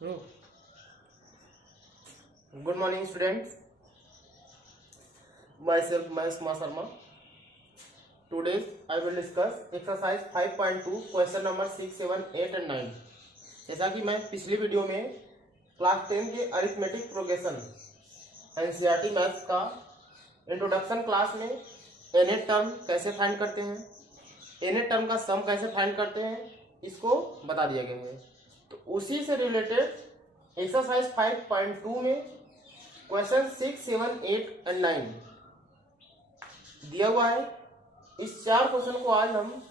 Good morning, students. Myself Mahesh Kumar Sharma. Today I will discuss exercise 5.2 question number 6, 7, 8 and 9. जैसा कि मैं पिछली video में class 10 के अरिथमेटिक प्रोग्रेशन एनसीईआरटी मैथ्स का इंट्रोडक्शन क्लास में एनएट टर्म कैसे फाइंड करते हैं, एनएट टर्म का सम कैसे फाइंड करते हैं, इसको बता दिया गया है। तो उसी से रिलेटेड एक्सरसाइज 5.2 में क्वेश्चन 6, 7, 8 एंड 9 दिया हुआ है। इस 4 क्वेश्चन को आज हम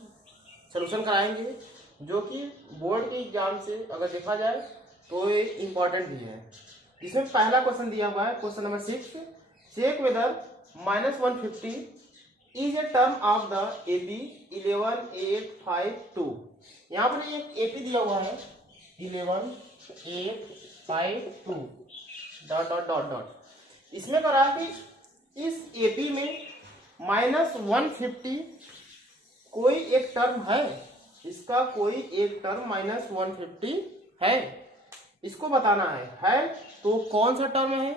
सॉल्यूशन कराएंगे, जो कि बोर्ड के एग्जाम से अगर देखा जाए तो ये इम्पोर्टेंट भी है। इसमें पहला क्वेश्चन दिया हुआ है, question number 6, check whether -150 is a term of the AP 11, 8, 5, 2। यहाँ पर एक एपी दिया हुआ है 11, 8, 5, 2 ... इसमें करा कि इस एपी में -150 कोई एक टर्म है, इसका कोई एक टर्म -150 है, इसको बताना है तो कौन सा टर्म है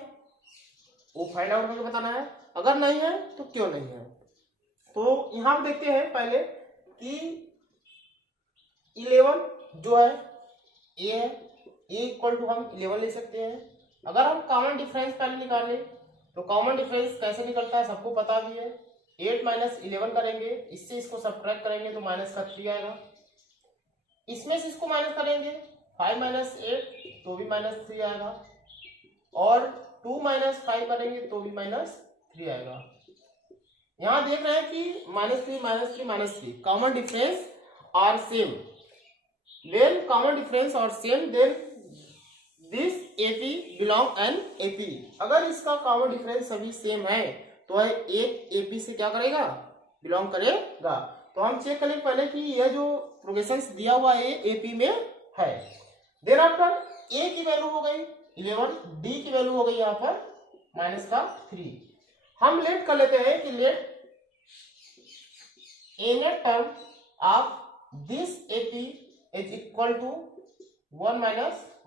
वो फाइंड आउट करके बताना है। अगर नहीं है तो क्यों नहीं है। तो यहां पर देखते हैं पहले कि 11 जो है ए है, ए इक्वल टू हम 11 ले सकते हैं। अगर हम कॉमन डिफरेंस पहले निकालें तो कॉमन डिफरेंस कैसे निकलता है सबको पता भी है। 8 - 11 करेंगे, इससे इसको सब्ट्रैक्ट करेंगे तो माइनस का 3 आएगा। इसमें से इसको माइनस करेंगे 5 - 8 तो भी -3 आएगा, और 2 - 5 करेंगे तो भी -3 आएगा। यहां देख रहे हैं कि -3 - 3 common difference are same. When common difference or same, then this AP belong an AP। अगर इसका कॉमन डिफरेंस सभी सेम है तो एक AP से क्या करेगा, बिलोंग करेगा। तो हम चेक करें पहले कि यह जो प्रोग्रेशन दिया हुआ है AP में है। देन आफ्टर A की वैल्यू हो गई 11, D की वैल्यू हो गई यहाँ पर -3। हम लेट कर लेते हैं कि let nth term of this AP is equal to 1 -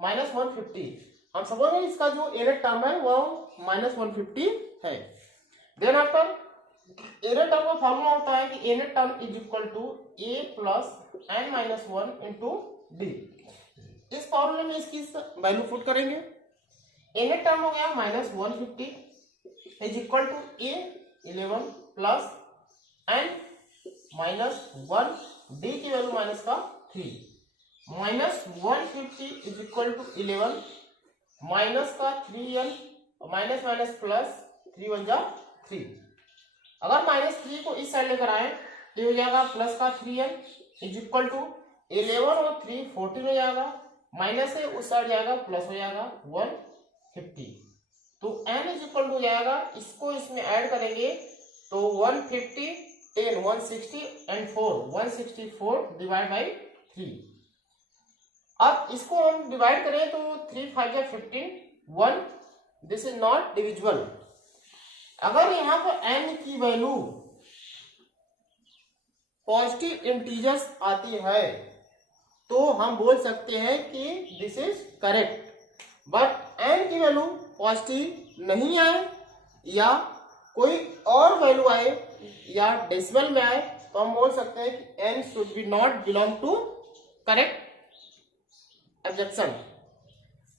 150। हम सपोज इसका जो एनएट टर्म है वो -150 है। देन आफ्टर एनएट टर्म का फॉर्मूला होता है कि nth term is equal to a plus n-1 into d. इस फॉर्मूले में इसकी वैल्यू पुट करेंगे। एनएट टर्म हो गया -150 is equal to a 11 plus n-1 d की value -3। -150 is equal to 11 -3n minus plus 3 1 जा 3। अगर -3 को इस साइड लेकर आए तो हो जाएगा +3n इज इक्वल टू 11 और 3 14 हो जाएगा, माइनस है उस साइड जाएगा प्लस हो जाएगा 150। तो n इज इक्वल टू हो जाएगा, इसको इसमें ऐड करेंगे तो 150 10 160 एंड 4 164 डिवाइड बाई 3। अब इसको हम डिवाइड करें तो 3 5 15 1, दिस इज नॉट डिविजिबल। अगर यहां पर n की वैल्यू पॉजिटिव इंटीजर्स आती है तो हम बोल सकते हैं कि this is correct. But n की वैल्यू पॉजिटिव नहीं आए या कोई और वैल्यू आए या डेसिमल में आए तो हम बोल सकते हैं कि n should be not belong to correct objection.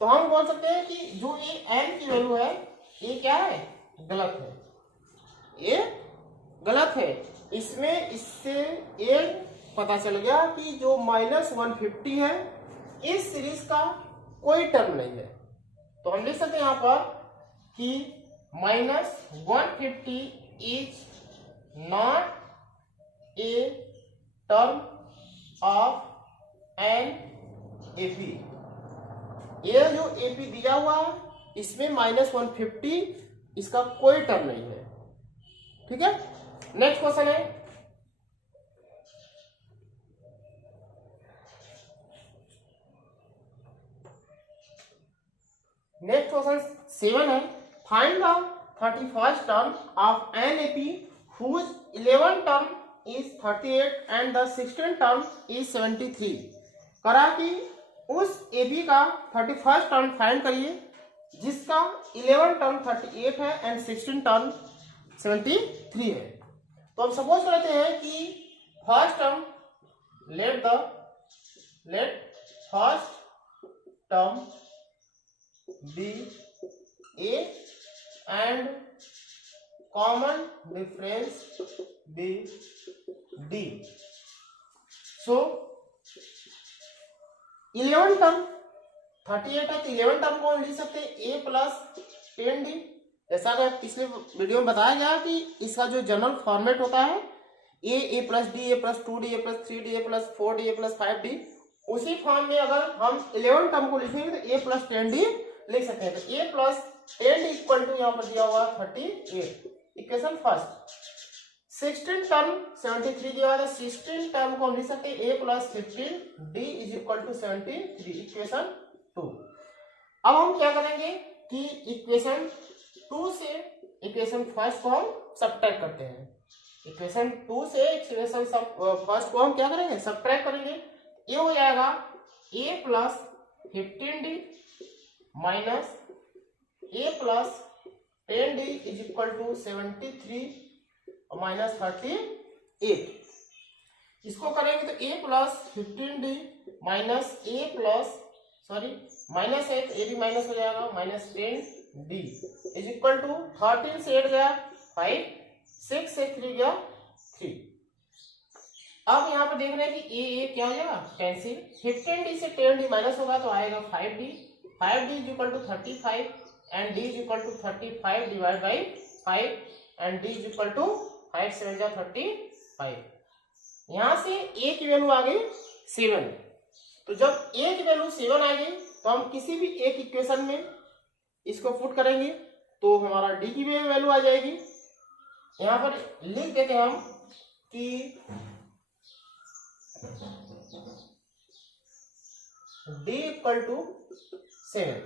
तो हम बोल सकते हैं कि जो ये n की वैल्यू है ये क्या है, गलत है, ये गलत है। इसमें इससे ये पता चल गया कि जो -150 है इस सीरीज का कोई टर्म नहीं है। तो हम लिख सकते हैं यहाँ पर कि -150 is not a term of an AP. ये जो एपी दिया हुआ है इसमें -150 इसका कोई टर्म नहीं है। ठीक है, नेक्स्ट क्वेश्चन है नेक्स्ट क्वेश्चन 7 है, find the 31st term of an AP whose 11 term is 38 and the 16th term is 73। करा कि उस AB का 31st टर्म फाइंड करिए जिसका 11 टर्म 38 है एंड 16 टर्म 73 है। तो हम सपोज करते हैं कि first term let first term be A and common difference be D. So 11 term 38 है तो 11 टर्म को लिख सकते हैं A प्लस 10D। जैसा कि पिछले वीडियो में बताया गया कि इसका जो जनरल फॉर्मेट होता है A plus D, A plus 2D, A plus 3D, A plus 4D, A plus 5D, उसी फॉर्म में अगर हम 11 टर्म को लिखेंगे तो A प्लस 10D लिख सकते हैं। तो A plus 10D equal to यहाँ पर दिया हुआ 38, इक्वेशन फर्स्ट। 16 टर्म 73 दिया हुआ है, 16 टर्म को हम लिख सकते हैं A plus 15D is equal to 73, equation 2। अब हम क्या करेंगे कि इक्वेशन 2 से इक्वेशन फर्स्ट को हम सब्ट्रैक्ट करते हैं। इक्वेशन 2 से इक्वेशन फर्स्ट को हम क्या करेंगे, सब्ट्रैक्ट करेंगे। ये हो जाएगा A plus 15D minus A plus 10D is equal to 73 और माइनस 38। इसको करेंगे तो A plus 15D minus A plus minus है तो A भी माइनस हो जाएगा, minus 10D is equal to 13 से 8 गया 5, 6 से 3 गया 3। अब यहाँ पर देख रहे हैं कि A क्या हो जाएगा कैंसिल, 15D से 10D माइनस होगा तो आएगा 5D is equal to 35 and D is equal to 35 divide by 5 and D is equal to 5 7 जा 35। यहाँ से A की वैल्यू आ गई 7। तो जब A की वैल्यू 7 आ गई तो हम किसी भी एक इक्वेशन में इसको पुट करेंगे तो हमारा D की वैल्यू आ जाएगी। यहाँ पर लिख देते हैं हम कि D equal to 7,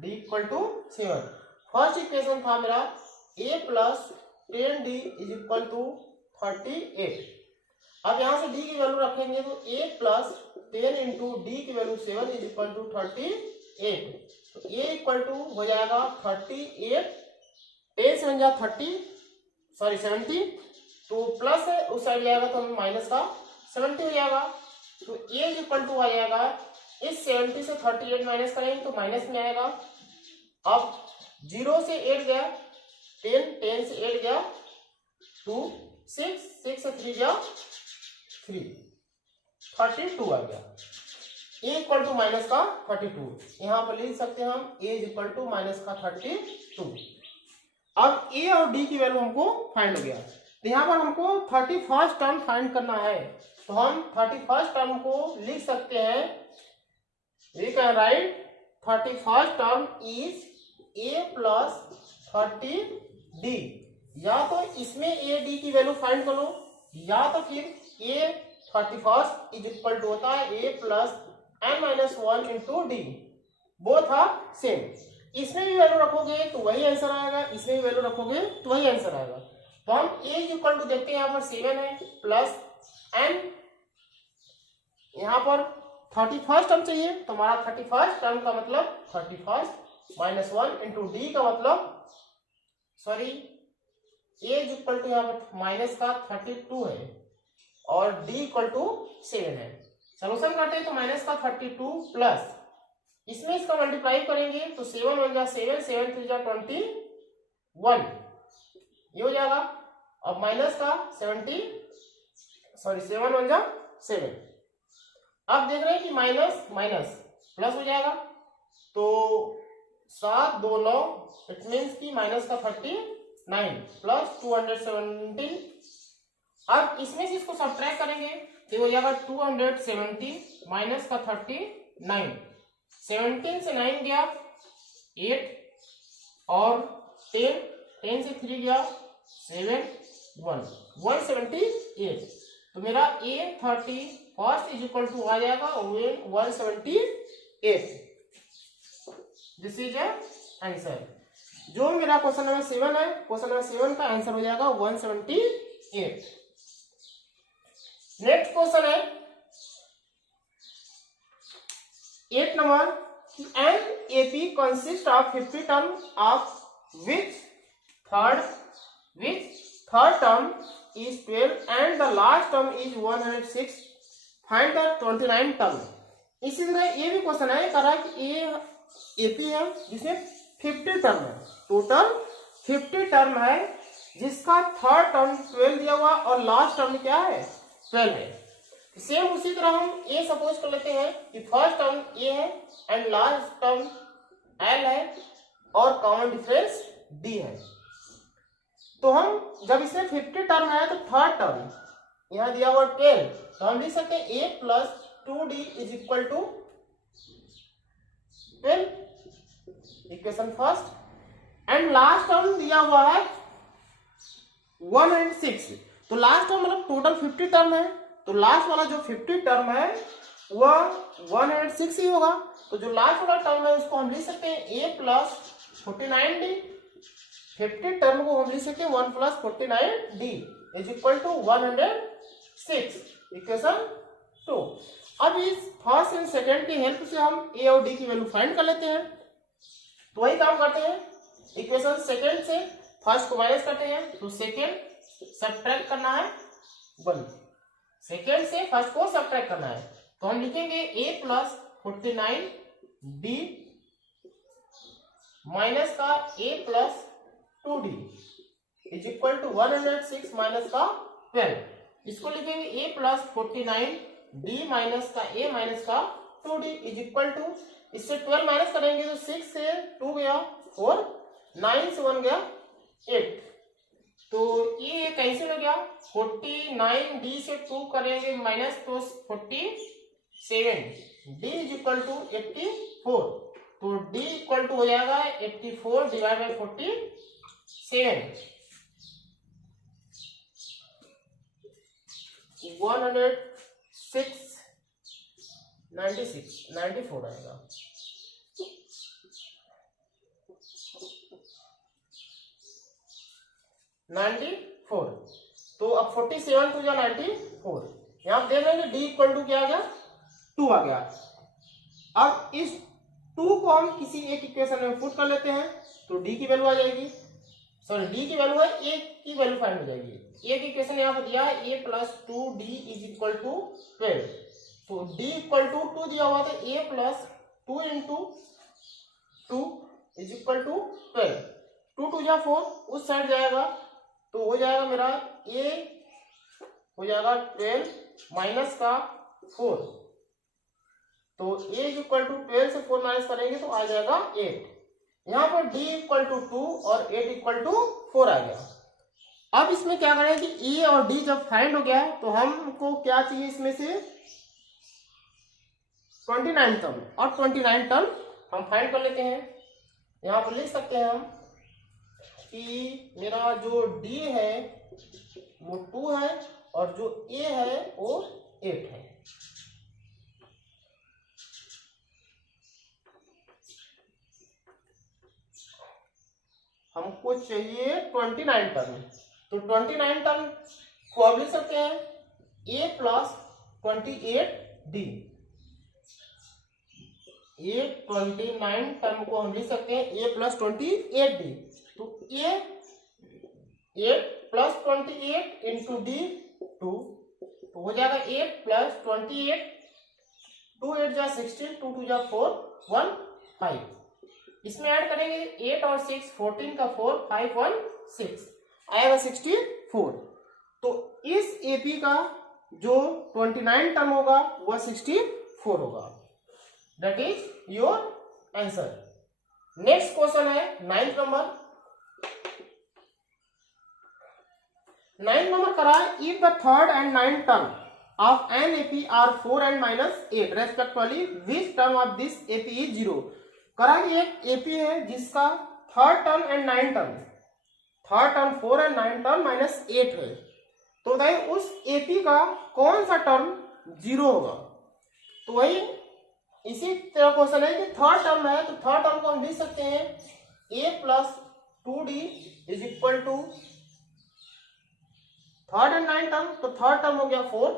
D equal to 7। First equation था मेरा A plus 10D is equal to 38। अब यहाँ से D की वैल्यू रखेंगे तो A प्लस 10 इंटू D की वैल्यू 7 इज इक्वल टू 38। तो A इक्वल टू हो जाएगा 38, 10 7 जा 70, तो प्लस है उस साइड जाएगा तो माइनस का 70 हो जाएगा। तो A इक्वल टू आ जाएगा, इस 70 से 38 माइनस करेंगे तो माइनस में आएगा। अब 0 से 8 गया 10, 10 से 8 गया 2, 6, 6 से 3 गया 3, 32 आ गया। A इक्वल टू माइनस का 32, यहाँ पर लिख सकते हैं हम A इक्वल टू माइनस का 32। अब A और D की वैल्यू हमको फाइंड हो गया। तो यहाँ पर हमको 31st टर्म फाइंड करना है तो हम 31st टर्म को लिख सकते हैं, we can write 31st term is A plus 30D। या तो इसमें A D की वैल्यू फाइंड करो या तो फिर A 31st is equal to होता है A plus n-1 into D, both are same. इसमें भी वैल्यू रखोगे तो वही आंसर आएगा, इसमें भी वैल्यू रखोगे तो वही आंसर आएगा। तो हम A इक्वल टू देखते हैं, यहाँ पर 7 है प्लस n, यहाँ पर 31st टर्म चाहिए तो हमारा 31st टर्म का मतलब 31st माइनस 1 इंटू D का मतलब A इक्वल टू यहाँ पर माइनस का 32 है और D इक्वल टू 7 है। सोल्यूशन करते हैं तो माइनस का 32 प्लस इसमें इसका मल्टीप्लाई करेंगे तो 7 1 जा 7, 7 3 जा 21, ये हो जाएगा। अब माइनस का 7 1 जा 7। अब देख रहे हैं कि माइनस माइनस प्लस हो जाएगा तो 7 2 9, इट मीन्स की माइनस का 39 प्लस 217। अब इसमें से इसको सब्ट्रैक्ट करेंगे तो हो जाएगा 270 माइनस का 39, 17 से 9 गया 8 और 10 से 3 गया 7 178। तो मेरा A31st इज इक्वल टू आ जाएगा 178। This is answer. जो मेरा क्वेश्चन नंबर 7 है, क्वेश्चन नंबर 7 का आंसर हो जाएगा 178। नेक्स्ट क्वेश्चन है 8 number, an AP consist of 50 term of which third term is 12 and the last term is 106, find the 29 term. इसी तरह ये भी क्वेश्चन है, कह रहा है कि ये एपी है जिसमें 50 टर्म है, टोटल 50 टर्म है, जिसका थर्ड टर्म 12 दिया हुआ और लास्ट टर्म क्या है 12 है। सेम उसी तरह हम ये सपोज कर लेते हैं कि फर्स्ट टर्म ए है एंड लास्ट टर्म एल है और कॉमन डिफरेंस डी है। तो हम जब इसमें 50 टर्म है तो थर्ड टर्म यहाँ दिया हुआ 12, तो हम लिख सकते हैं a plus 2d is equal to 12, equation first. And last term दिया हुआ है 106, तो लास्ट टर्म मतलब टोटल 50 टर्म है, तो लास्ट वाला जो 50 टर्म है वह 106 ही होगा। तो जो लास्ट वाला टर्म है उसको हम लिख सकते हैं a प्लस 49d, 50 टर्म को हम लिख सकते हैं 1 plus 49d is equal to 106, equation 2। अब इस फर्स्ट एंड सेकेंड की हेल्प से हम a और d की वैल्यू फाइंड कर लेते हैं। तो वही काम करते हैं, इक्वेशन सेकेंड से फर्स्ट को माइनस करते हैं, तो सेकेंड सब्ट्रैक्ट करना है 1, सेकेंड से फर्स्ट को सब्ट्रैक्ट करना है, तो हम लिखेंगे a प्लस 49d माइनस का a plus 2d is equal to 106 minus का 12, इसको लिखेंगे a प्लस 49d माइनस का a माइनस का 2d इज इक्वल टू, इससे 12 माइनस करेंगे तो 6 से 2 गया 4, 9 से 1 गया 8, तो ये कैंसिल हो गया, 49d से 2 करेंगे माइनस तो 47, d इज इक्वल टू 84, तो d इक्वल टू हो जाएगा 84 डिवाइड बाई 47, 106 94 आएगा। तो अब 47 टू 94, यहाँ आप देख रहे हैं डी इक्वल टू क्या आ गया 2 आ गया। अब इस 2 को हम किसी एक इक्वेशन में पुट कर लेते हैं, तो डी की वैल्यू आ जाएगी, सॉरी डी की वैल्यू है ए की वैल्यू फाइंड हो जाएगी। एक इक्वेशन यहाँ पर दिया है a plus 2d is equal to 12, तो d इक्वल टू 2 दिया हुआ था, a plus 2 into 2 is equal to 12, 2 2 जा 4 उस साइड जाएगा, तो हो जाएगा मेरा a हो जाएगा 12 माइनस का 4, तो a इज इक्वल टू 12 से 4 माइनस करेंगे तो आ जाएगा 8, यहाँ पर d इक्वल टू 2 और 8 इक्वल टू 4 आ गया। अब इसमें क्या करें कि a और d जब फाइंड हो गया तो हमको क्या चाहिए इसमें से 29 टर्म, और 29 टर्म हम फाइंड कर लेते हैं। यहाँ पर लिख सकते हैं हम कि मेरा जो d है वो 2 है और जो a है वो 8 है। हमको चाहिए 29 टर्म, तो 29 टर्म को अब लिख सकते हैं a प्लस 28d, ये 29 टर्म को हम लिख सकते हैं a प्लस 28d, तो a 8 प्लस 28 इंटू d 2, तो हो जाएगा 8 प्लस 28, 2 8 जा 16, 2 2 जा 4 1 5, इसमें ऐड करेंगे 8 और 6 14 का 4 5 1 6 आएगा 64, तो इस AP का जो 29 टर्म होगा वह 64 होगा। That is your answer. Next question है 9th नंबर। 9th नंबर करा if the third and 9th term of an AP are 4 and minus 8 respectively, which term of this AP is 0। करा कि एक AP है जिसका third term and 9th term, third term 4 and 9th term minus 8 है, तो बताइए उस AP का कौन सा टर्म 0 होगा। तो वही इसी तरह क्वेश्चन है कि थर्ड टर्म है, तो थर्ड टर्म को हम लिख सकते हैं a plus 2d is equal to third and 9th term, तो थर्ड टर्म हो गया 4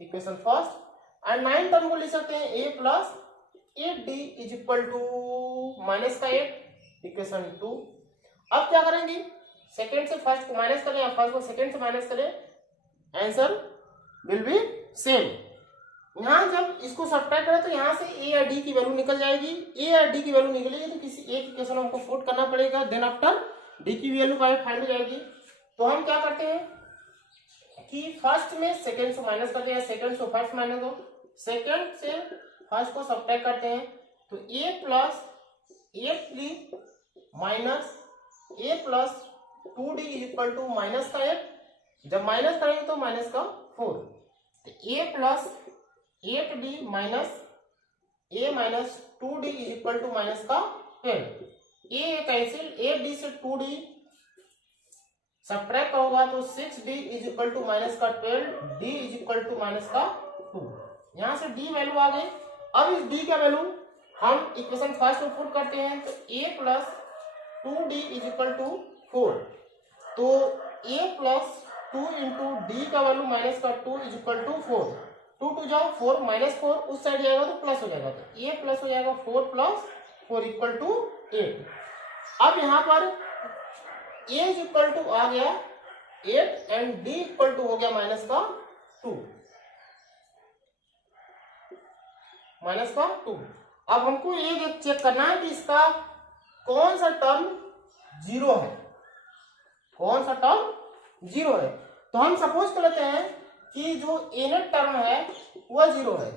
equation first, and 9th term को लिख सकते हैं a plus 8d is equal to minus का 8 इक्वेशन 2। अब क्या करेंगे, सेकेंड से फर्स्ट को माइनस करें या फर्स्ट को सेकेंड से माइनस करें, आंसर विल बी सेम। यहां जब इसको सब्ट्रैक्ट करें तो यहां से ए या डी की वैल्यू निकल जाएगी। ए या डी की वैल्यू निकलेगी तो किसी एक इक्वेशन हमको पुट करना पड़ेगा, देन आफ्टर डी की वैल्यू फाइंड हो जाएगी। तो हम क्या करते हैं कि फर्स्ट में सेकेंड से माइनस करते हैं, सेकेंड से फर्स्ट माइनस हो, सेकेंड से फर्स्ट को सब्ट्रैक्ट करते हैं। तो a plus 8d minus a plus 2d is equal to minus का 8, जब माइनस करेंगे तो माइनस का 4। तो a plus 8d minus a minus 2d is equal to minus का 10। a कैंसिल, 8d से 2d सब्ट्रैक्ट होगा तो 6d is equal to minus का 12, d is equal to minus का 2। यहां से d वैल्यू आ गई। अब इस d का वैल्यू हम इक्वेशन फर्स्ट में पुट करते हैं, तो a plus 2d is equal to 4। तो a प्लस 2 इंटू डी का वैल्यू माइनस का 2 इज इक्वल टू 4। 2 टू जाओ 4 माइनस 4 उस साइड जाएगा तो प्लस हो जाएगा, तो a प्लस हो जाएगा 4 प्लस 4 इक्वल टू 8। अब यहाँ पर a इज इक्वल टू आ गया 8 एंड d इक्वल टू हो गया माइनस का 2, माइनस का 2। अब हमको ये चेक करना है कि इसका कौन सा टर्म जीरो है, कौन सा टर्म जीरो है। तो हम सपोज कर लेते हैं कि जो एनेट टर्म है वह जीरो है,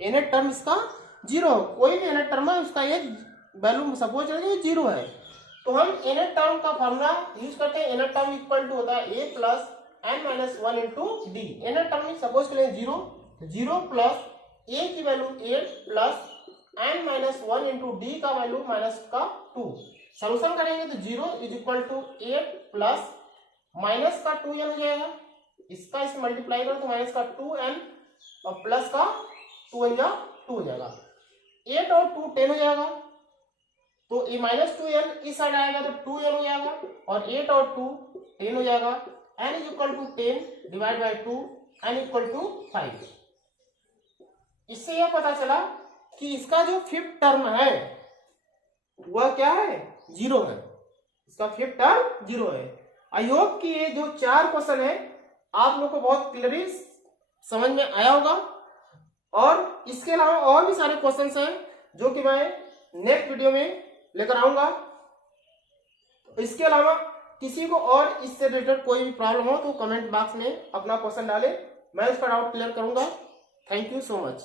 एनेट टर्म इसका जीरो है, कोई भी एनेट टर्म है उसका एक वैल्यू सपोज करेंगे जीरो है। तो हम एनेट टर्म का फॉर्मूला यूज करते हैं, एनेट टर्म इक्वल टू होता है a plus n minus 1 into D. Nth term में सपोज करें जीरो, तो जीरो प्लस a की value 8 plus n minus 1 into D का वैल्यू माइनस का 2। सोल्यूशन करेंगे तो zero is equal to 8 plus minus का 2n हो जाएगा, इसका इसमें मल्टीप्लाई करो तो माइनस का 2n और प्लस का 2n जा 2 हो जाएगा, 8 और 2 10 हो जाएगा। तो ये माइनस 2n इस साइड आएगा तो 2n हो जाएगा और 8 और 2 10 हो जाएगा। n is equal to 10 divide by 2, n equal to 5। इससे यह पता चला कि इसका जो फिफ्थ टर्म है वह क्या है, जीरो है, इसका फिफ्थ टर्म जीरो है। आई होप कि ये जो 4 क्वेश्चन है आप लोग को बहुत क्लियरली समझ में आया होगा, और इसके अलावा और भी सारे क्वेश्चंस हैं जो कि मैं नेक्स्ट वीडियो में लेकर आऊंगा। इसके अलावा किसी को और इससे रिलेटेड कोई भी प्रॉब्लम हो तो कमेंट बॉक्स में अपना क्वेश्चन डालें, मैं उसका डाउट क्लियर करूंगा। Thank you so much.